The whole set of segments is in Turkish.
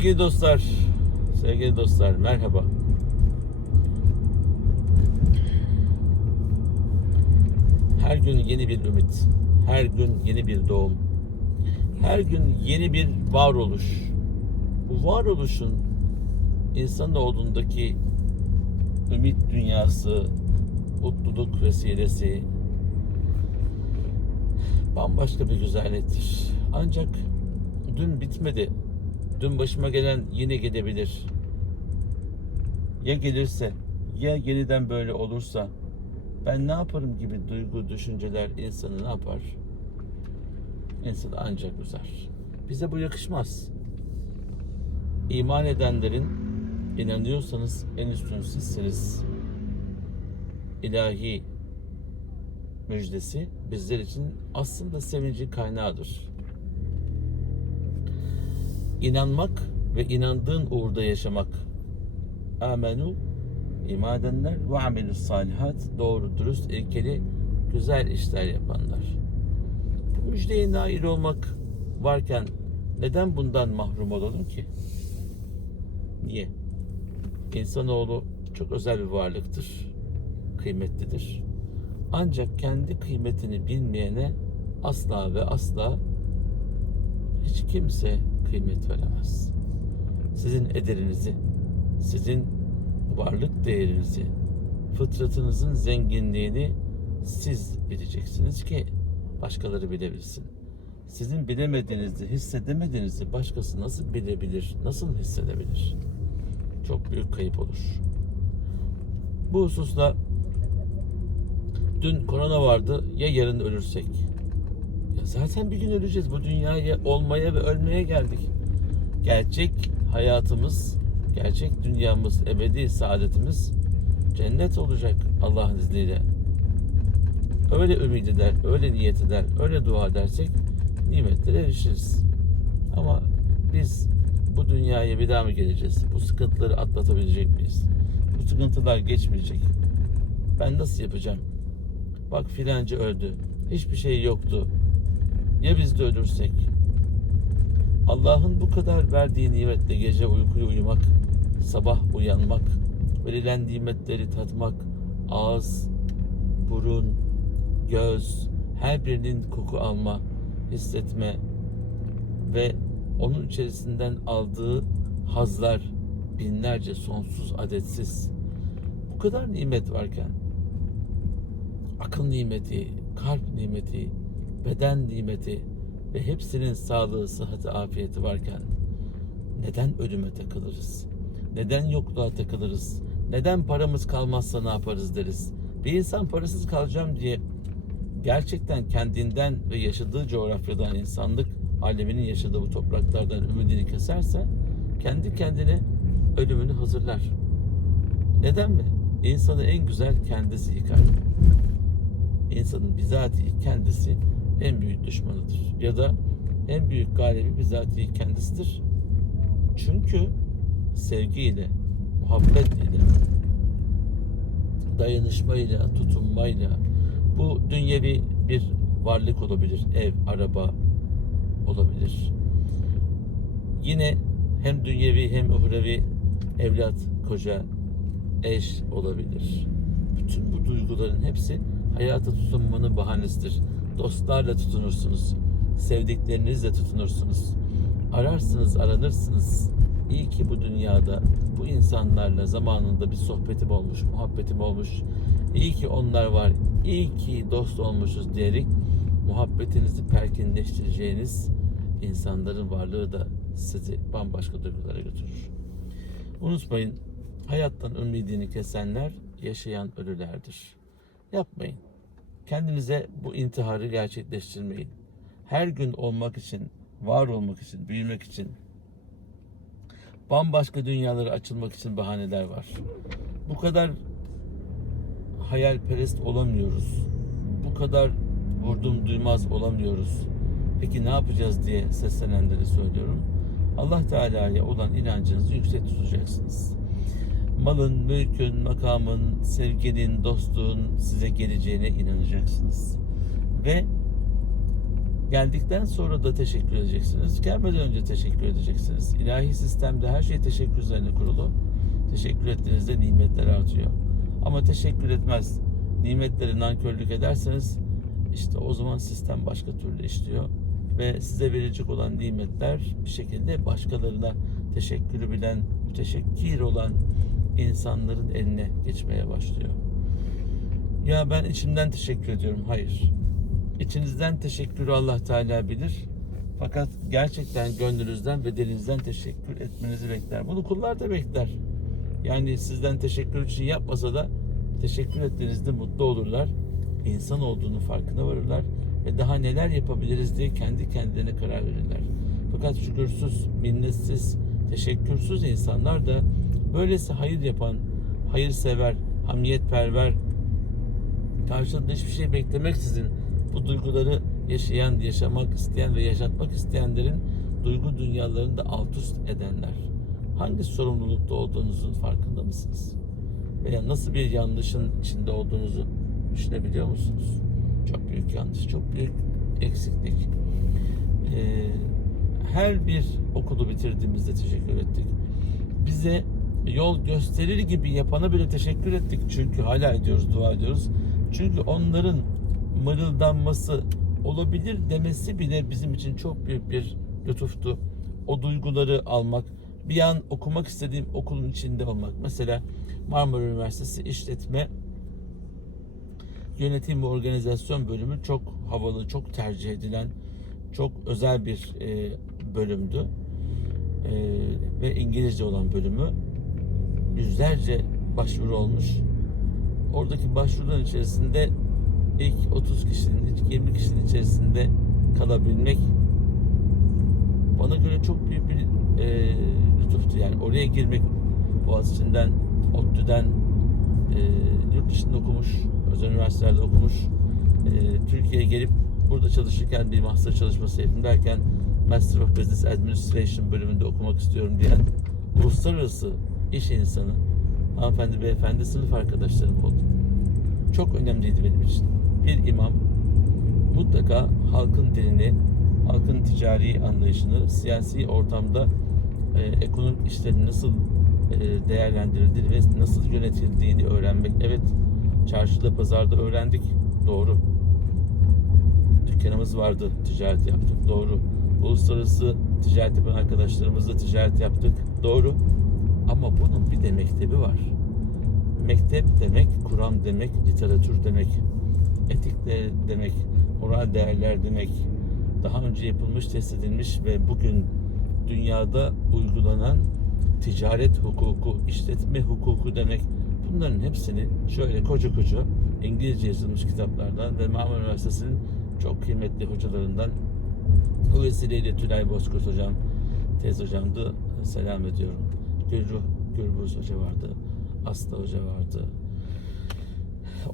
Sevgili dostlar, sevgili dostlar merhaba. Her gün yeni bir ümit, her gün yeni bir doğum, her gün yeni bir varoluş. Bu varoluşun insan olduğundaki ümit dünyası, mutluluk vesilesi bambaşka bir güzelliktir. Ancak dün bitmedi. Dün başıma gelen yine gidebilir. Ya gelirse, ya yeniden böyle olursa ben ne yaparım gibi duygu, düşünceler insanı ne yapar? İnsanı ancak üzer. Bize bu yakışmaz. İman edenlerin inanıyorsanız en üstün sizsiniz. İlahi müjdesi bizler için aslında sevincin kaynağıdır. İnanmak ve inandığın uğurda yaşamak. Amenu iman edenler ve amelus salihat doğru dürüst ilkeli güzel işler yapanlar. Bu müjdeye nail olmak varken neden bundan mahrum olalım ki? Niye? İnsanoğlu çok özel bir varlıktır. Kıymetlidir. Ancak kendi kıymetini bilmeyene asla ve asla hiç kimse kıymet veremez. Sizin ederinizi, sizin varlık değerinizi, fıtratınızın zenginliğini siz bileceksiniz ki başkaları bilebilsin. Sizin bilemediğinizi, hissedemediğinizi başkası nasıl bilebilir, nasıl hissedebilir? Çok büyük kayıp olur. Bu hususla dün korona vardı ya yarın ölürsek. Ya zaten bir gün öleceğiz. Bu dünyaya olmaya ve ölmeye geldik. Gerçek hayatımız, gerçek dünyamız, ebedi saadetimiz cennet olacak Allah'ın izniyle. Öyle ümit eder, öyle niyet eder, öyle dua edersek nimetlere erişiriz. Ama biz bu dünyaya bir daha mı geleceğiz? Bu sıkıntıları atlatabilecek miyiz? Bu sıkıntılar geçmeyecek. Ben nasıl yapacağım? Bak filanca öldü. Hiçbir şey yoktu. Ya biz de ölürsek? Allah'ın bu kadar verdiği nimetle gece uykuyu uyumak, sabah uyanmak, verilen nimetleri tatmak, ağız, burun, göz, her birinin koku alma, hissetme ve onun içerisinden aldığı hazlar binlerce sonsuz adetsiz. Bu kadar nimet varken akıl nimeti, kalp nimeti, beden nimeti ve hepsinin sağlığı, sıhhati, afiyeti varken neden ölüme takılırız? Neden yokluğa takılırız? Neden paramız kalmazsa ne yaparız deriz? Bir insan parasız kalacağım diye gerçekten kendinden ve yaşadığı coğrafyadan insanlık aleminin yaşadığı bu topraklardan ümidini keserse kendi kendine ölümünü hazırlar. Neden mi? İnsanı en güzel kendisi yıkar. İnsanın bizatihi kendisi en büyük düşmanıdır. Ya da en büyük galibi bizatihi kendisidir. Çünkü sevgiyle, muhabbetle, dayanışmayla, tutunmayla bu dünyevi bir varlık olabilir. Ev, araba olabilir. Yine hem dünyevi hem uhrevi evlat, koca, eş olabilir. Bütün bu duyguların hepsi hayata tutunmanın bahanesidir. Dostlarla tutunursunuz. Sevdiklerinizle tutunursunuz. Ararsınız, aranırsınız. İyi ki bu dünyada bu insanlarla zamanında bir sohbetim olmuş, muhabbetim olmuş. İyi ki onlar var. İyi ki dost olmuşuz diyerek muhabbetinizi perkinleştireceğiniz insanların varlığı da sizi bambaşka duygulara götürür. Unutmayın, hayattan ümidini kesenler yaşayan ölülerdir. Yapmayın. Kendinize bu intiharı gerçekleştirmeyin. Her gün olmak için, var olmak için, büyümek için, bambaşka dünyalara açılmak için bahaneler var. Bu kadar hayalperest olamıyoruz. Bu kadar vurdum duymaz olamıyoruz. Peki ne yapacağız diye seslenenlere söylüyorum. Allah Teala'ya olan inancınızı yüksek tutacaksınız. Malın, mülkün, makamın, sevginin, dostluğun size geleceğine inanacaksınız. Ve Geldikten sonra da teşekkür edeceksiniz. Gelmeden önce teşekkür edeceksiniz. İlahi sistemde her şey teşekkür üzerine kurulu. Teşekkür ettiğinizde nimetler artıyor. Ama teşekkür etmez, nimetleri nankörlük ederseniz işte o zaman sistem başka türlü işliyor. Ve size verilecek olan nimetler bir şekilde başkalarına teşekkürü bilen, müteşekkir olan insanların eline geçmeye başlıyor. Ya ben içimden teşekkür ediyorum. Hayır. İçinizden teşekkürü Allah Teala bilir. Fakat gerçekten gönlünüzden ve dilinizden teşekkür etmenizi bekler. Bunu kullar da bekler. Yani sizden teşekkür için yapmasa da teşekkür ettiğinizde mutlu olurlar. İnsan olduğunu farkına varırlar ve daha neler yapabiliriz diye kendi kendilerine karar verirler. Fakat şükürsüz, minnetsiz, teşekkürsüz insanlar da böylesi hayır yapan, hayırsever, hamiyetperver, karşılığında hiçbir şey beklemeksizin bu duyguları yaşayan, yaşamak isteyen ve yaşatmak isteyenlerin duygu dünyalarını da alt üst edenler. Hangi sorumlulukta olduğunuzun farkında mısınız? Veya nasıl bir yanlışın içinde olduğunuzu düşünebiliyor musunuz? Çok büyük yanlış, çok büyük eksiklik. Ee, her bir okulu bitirdiğimizde teşekkür ettik. Bize yol gösterir gibi yapana bile teşekkür ettik. Çünkü hala ediyoruz, dua ediyoruz. Çünkü onların mırıldanması olabilir demesi bile bizim için çok büyük bir lütuftu. O duyguları almak, bir an okumak istediğim okulun içinde olmak. Mesela Marmara Üniversitesi İşletme Yönetim ve Organizasyon bölümü çok havalı, çok tercih edilen, çok özel bir e, bölümdü. E, ve İngilizce olan bölümü yüzlerce başvuru olmuş. Oradaki başvuruların içerisinde ilk 30 kişinin, ilk 20 kişinin içerisinde kalabilmek bana göre çok büyük bir e, lütuftu. Yani oraya girmek Boğaziçi'nden, ODTÜ'den e, yurt dışında okumuş, özel üniversitelerde okumuş, e, Türkiye'ye gelip burada çalışırken bir master çalışması yapayım derken Master of Business Administration bölümünde okumak istiyorum diyen uluslararası iş insanı, hanımefendi, beyefendi sınıf arkadaşlarım oldu. Çok önemliydi benim için. Bir imam mutlaka halkın dilini, halkın ticari anlayışını, siyasi ortamda e, ekonomik işlerin nasıl e, değerlendirildiğini ve nasıl yönetildiğini öğrenmek. Evet, çarşıda, pazarda öğrendik. Doğru. Dükkanımız vardı, ticaret yaptık. Doğru. Uluslararası ticaret yapan arkadaşlarımızla ticaret yaptık. Doğru. Ama bunun bir de mektebi var. Mektep demek, Kur'an demek, literatür demek, etik de demek, moral değerler demek, daha önce yapılmış, test edilmiş ve bugün dünyada uygulanan ticaret hukuku, işletme hukuku demek. Bunların hepsini şöyle koca koca İngilizce yazılmış kitaplardan ve Marmara Üniversitesi'nin çok kıymetli hocalarından bu vesileyle Tülay Bozkurt hocam, tez hocamdı. Selam ediyorum. Gülruh Gürbüz hoca vardı. Aslı hoca vardı.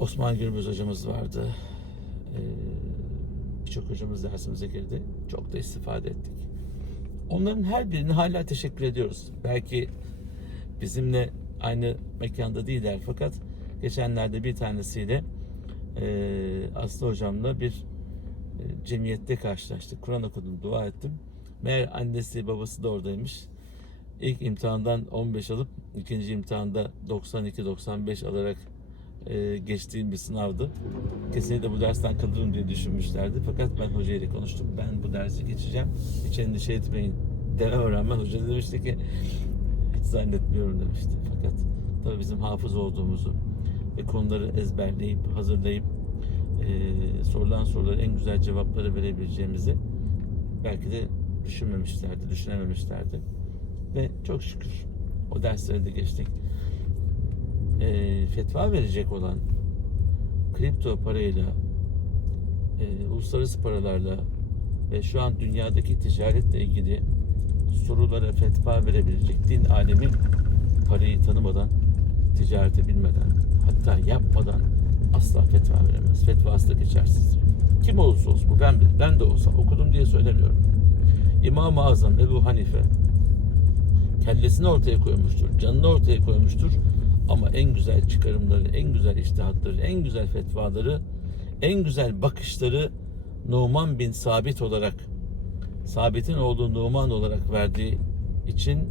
Osman Gürbüz hocamız vardı. Ee, Birçok hocamız dersimize girdi. Çok da istifade ettik. Onların her birine hala teşekkür ediyoruz. Belki bizimle aynı mekanda değiller fakat geçenlerde bir tanesiyle e, Aslı hocamla bir e, cemiyette karşılaştık. Kur'an okudum, dua ettim. Meğer annesi babası da oradaymış. İlk imtihandan 15 alıp ikinci imtihanda 92-95 alarak e, geçtiğim bir sınavdı. Kesinlikle bu dersten kalırım diye düşünmüşlerdi. Fakat ben hocayla konuştum. Ben bu dersi geçeceğim. Hiç endişe etmeyin dememe rağmen hoca demişti ki hiç zannetmiyorum demişti. Fakat tabii bizim hafız olduğumuzu ve konuları ezberleyip hazırlayıp e, sorulan sorulara en güzel cevapları verebileceğimizi belki de düşünmemişlerdi, düşünememişlerdi. Ve çok şükür o dersleri de geçtik. E, fetva verecek olan kripto parayla, e, uluslararası paralarla ve şu an dünyadaki ticaretle ilgili sorulara fetva verebilecek din alemi parayı tanımadan, ticareti bilmeden, hatta yapmadan asla fetva veremez. Fetvası da geçersizdir. Kim olursa olsun, ben, ben de olsam okudum diye söylemiyorum. İmam-ı Azam Ebu Hanife kellesini ortaya koymuştur, canını ortaya koymuştur. Ama en güzel çıkarımları, en güzel iştihatları, en güzel fetvaları, en güzel bakışları Numan bin Sabit olarak Sabit'in oğlu Numan olarak verdiği için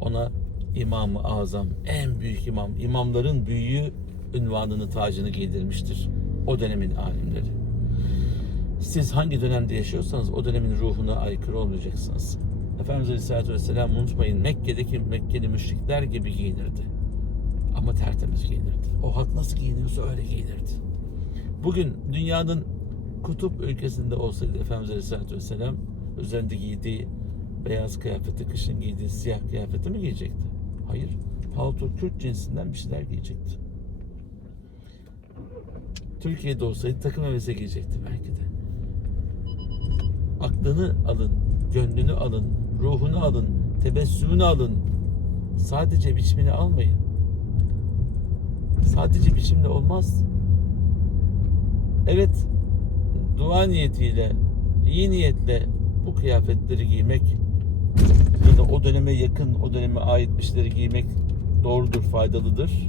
ona İmam-ı Azam, en büyük imam, imamların büyüğü ünvanını, tacını giydirmiştir. O dönemin alimleri. Siz hangi dönemde yaşıyorsanız o dönemin ruhuna aykırı olmayacaksınız. Efendimiz Aleyhisselatü Vesselam unutmayın Mekke'deki Mekkeli müşrikler gibi giyinirdi. Ama tertemiz giyinirdi. O halk nasıl giyiniyorsa öyle giyinirdi. Bugün dünyanın kutup ülkesinde olsaydı Efendimiz Aleyhisselatü Vesselam üzerinde giydiği beyaz kıyafeti, kışın giydiği siyah kıyafeti mi giyecekti? Hayır. Palto Kürt cinsinden bir şeyler giyecekti. Türkiye'de olsaydı takım elbise giyecekti belki de. Aklını alın, gönlünü alın, ruhunu alın, tebessümünü alın. Sadece biçimini almayın. Sadece biçimle olmaz. Evet, dua niyetiyle, iyi niyetle bu kıyafetleri giymek ya da o döneme yakın, o döneme ait bir giymek doğrudur, faydalıdır.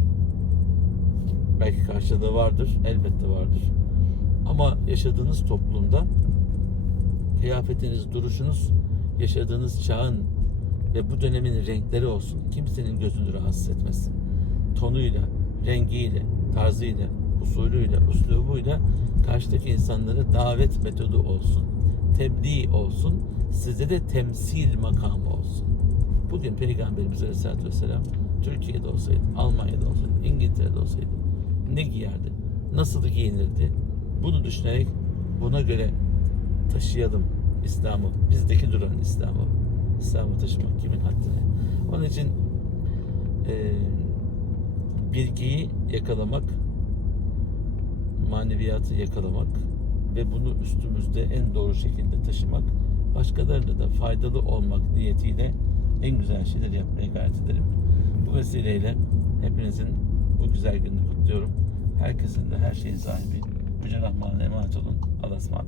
Belki karşılığı vardır, elbette vardır. Ama yaşadığınız toplumda kıyafetiniz, duruşunuz yaşadığınız çağın ve bu dönemin renkleri olsun. Kimsenin gözünü rahatsız etmesin. Tonuyla, rengiyle, tarzıyla, usulüyle, uslubuyla karşıdaki insanlara davet metodu olsun. Tebliğ olsun. Size de temsil makamı olsun. Bugün Peygamberimiz Aleyhisselatü Vesselam Türkiye'de olsaydı, Almanya'da olsaydı, İngiltere'de olsaydı ne giyerdi? Nasıl giyinirdi? Bunu düşünerek buna göre taşıyalım İslam'ı. Bizdeki duran İslam'ı. İslam'ı taşımak kimin haddine? Onun için e, bilgiyi yakalamak, maneviyatı yakalamak ve bunu üstümüzde en doğru şekilde taşımak, başkalarına da faydalı olmak niyetiyle en güzel şeyler yapmaya gayret ederim. Bu vesileyle hepinizin bu güzel gününü kutluyorum. Herkesin de her şeyin sahibi Yüce Rahman'a emanet olun. Allah'a ısmarladık.